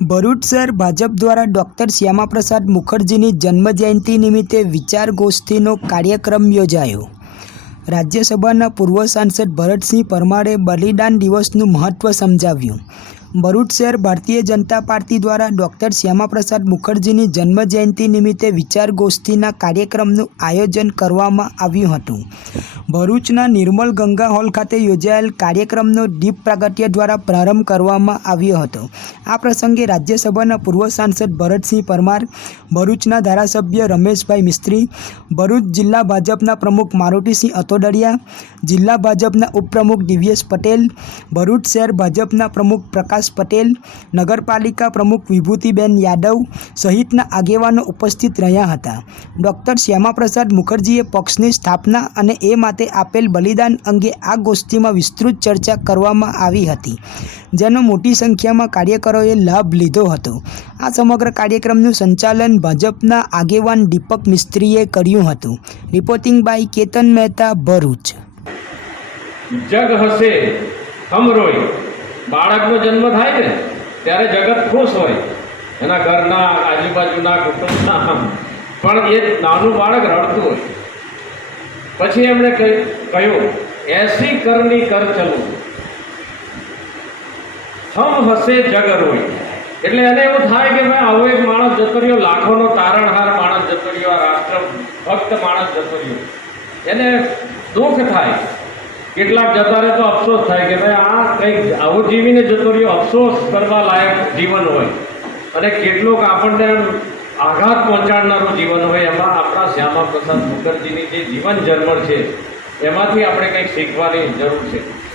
ભરૂચ શહેર ભાજપ દ્વારા ડૉક્ટર શ્યામાપ્રસાદ મુખર્જીની જન્મજયંતિ નિમિત્તે વિચાર ગોષ્ઠીનો કાર્યક્રમ યોજાયો. રાજ્યસભાના પૂર્વ સાંસદ ભરતસિંહ પરમારે બલિદાન દિવસનું મહત્ત્વ સમજાવ્યું. ભરૂચ શહેર ભારતીય જનતા પાર્ટી દ્વારા ડૉક્ટર શ્યામાપ્રસાદ મુખર્જીની જન્મજયંતિ નિમિત્તે વિચાર ગોષ્ઠીના કાર્યક્રમનું આયોજન કરવામાં આવ્યું હતું. ભરૂચના નિર્મલ ગંગા હોલ ખાતે યોજાયેલ કાર્યક્રમનો દીપ પ્રાગટ્ય દ્વારા પ્રારંભ કરવામાં આવ્યો હતો. આ પ્રસંગે રાજ્યસભાના પૂર્વ સાંસદ ભરતસિંહ પરમાર, ભરૂચના ધારાસભ્ય રમેશભાઈ મિસ્ત્રી, ભરૂચ જિલ્લા ભાજપના પ્રમુખ મારુતિસિંહ અતોડરિયા, જિલ્લા ભાજપના ઉપપ્રમુખ દિવ્યેશ પટેલ, ભરૂચ શહેર ભાજપના પ્રમુખ પ્રકાશ પટેલ, નગરપાલિકા પ્રમુખ વિભૂતિબેન યાદવ સહિતના આગેવાનો ઉપસ્થિત રહ્યા હતા. ડૉક્ટર શ્યામાપ્રસાદ મુખર્જીએ પક્ષની સ્થાપના અને એ માટે આપેલ બલિદાન અંગે આ ગોષ્ઠીમાં વિસ્તૃત ચર્ચા કરવામાં આવી હતી, જેનો મોટી સંખ્યામાં કાર્યકરોએ લાભ લીધો હતો. આ સમગ્ર કાર્યક્રમનું સંચાલન ભાજપના આગેવાન દીપક મિસ્ત્રીએ કર્યું હતું. Reporting by Ketan Mehta Bharuch. જગ હશે, હમ રોય. બાળકનો જન્મ થાય ને, ત્યારે જગત ખુશ હોય. એના ઘરના આજુબાજુના કુટુંબના, પણ એ નાનું બાળક રડતું હોય. પછી એમણે કહ્યું એસી કરની કર ચલું. હમ હસે જગર હોય એટલે એને એવું થાય કે ભાઈ, આવો એક માણસ જતો રહ્યો, લાખોનો તારણહાર માણસ જતો રહ્યો, આ રાષ્ટ્ર ભક્ત માણસ જતો રહ્યો. એને દુઃખ થાય. કેટલાક જતા રહે તો અફસોસ થાય કે ભાઈ, આ કંઈક આવું જીવીને જતો રહ્યો અફસોસ કરવા લાયક જીવન હોય. અને કેટલોક આપણને આઘાત પહોંચાડનારું જીવન હોય એમાં આપણા શ્યામા પ્રસાદ મુખર્જીની જે જીવન જન્મણ છે, એમાંથી આપણે કંઈક શીખવાની જરૂર છે.